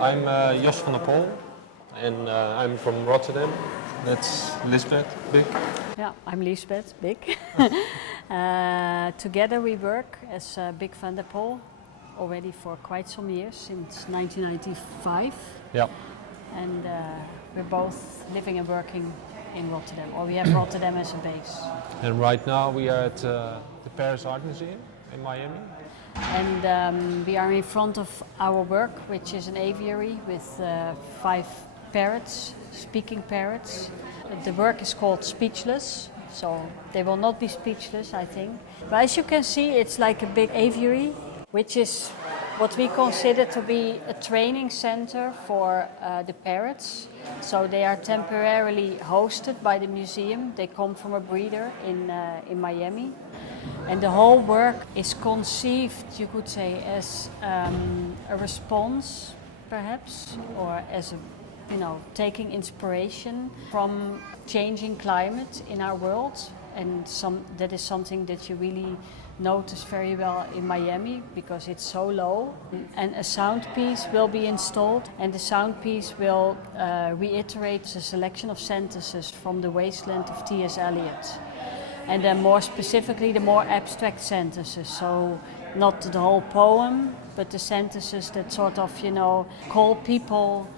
I'm Jos van der Pol, and I'm from Rotterdam. That's Liesbeth, Bik. Yeah, I'm Liesbeth, Bik. Together we work as Bik Van der Pol already for quite some years, since 1995. Yeah. And we're both living and working in Rotterdam, or we have Rotterdam as a base. And right now we are at the Pérez Art Museum in Miami. And we are in front of our work, which is an aviary with 5 parrots, speaking parrots. The work is called Speechless, so they will not be speechless, I think. But as you can see, it's like a big aviary, which is what we consider to be a training center for the parrots. So they are temporarily hosted by the museum. They come from a breeder in Miami. And the whole work is conceived, you could say, as a response, perhaps, or as a, taking inspiration from changing climate in our world. And that is something that you really notice very well in Miami because it's so low. And a sound piece will be installed, and the sound piece will reiterate a selection of sentences from The Wasteland of T.S. Elliot. And then more specifically, the more abstract sentences. So not the whole poem, but the sentences that sort of, call people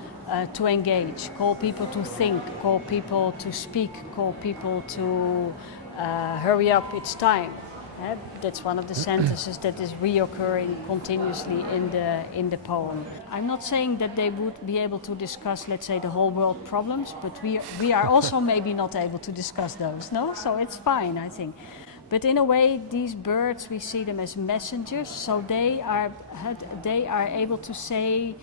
to engage, call people to think, call people to speak, call people to hurry up, it's time. That's one of the sentences that is reoccurring continuously in the poem. I'm not saying that they would be able to discuss, let's say, the whole world problems, but we are also maybe not able to discuss those, no? So it's fine, I think. But in a way, these birds, we see them as messengers, so they are able to say,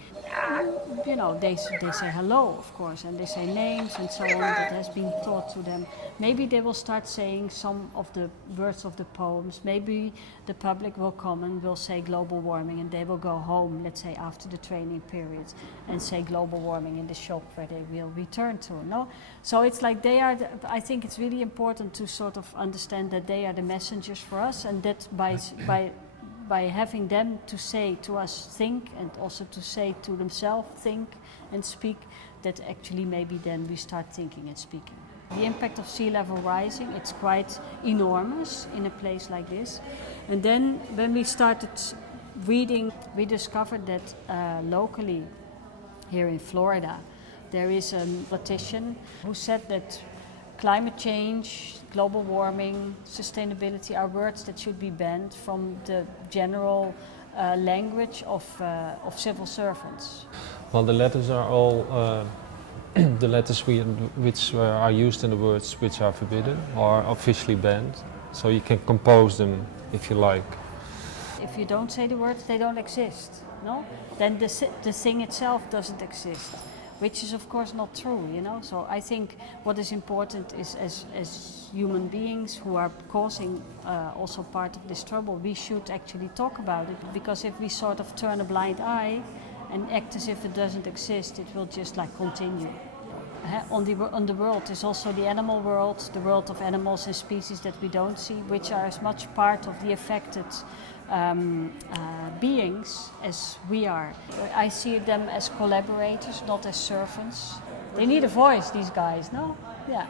they say hello, of course, and they say names and so on that has been taught to them. Maybe they will start saying some of the words of the poems. Maybe the public will come and will say global warming, and they will go home, let's say, after the training period, and say global warming in the shop where they will return to. No, so it's like I think it's really important to sort of understand that they are the messengers for us, and that by having them to say to us think, and also to say to themselves think and speak, that actually maybe then we start thinking and speaking. The impact of sea level rising, it's quite enormous in a place like this. And then when we started reading, we discovered that locally here in Florida there is a politician who said that climate change, global warming, sustainability are words that should be banned from the general language of civil servants. Well, the letters are all the letters which are used in the words which are forbidden or officially banned. So you can compose them if you like. If you don't say the words, they don't exist. No? Then the thing itself doesn't exist. Which is of course not true, So I think what is important is as human beings who are causing also part of this trouble, we should actually talk about it, because if we sort of turn a blind eye and act as if it doesn't exist, it will just continue. On the world is also the animal world, the world of animals and species that we don't see, which are as much part of the affected beings as we are. I see them as collaborators, not as servants. They need a voice, these guys, no? Yeah.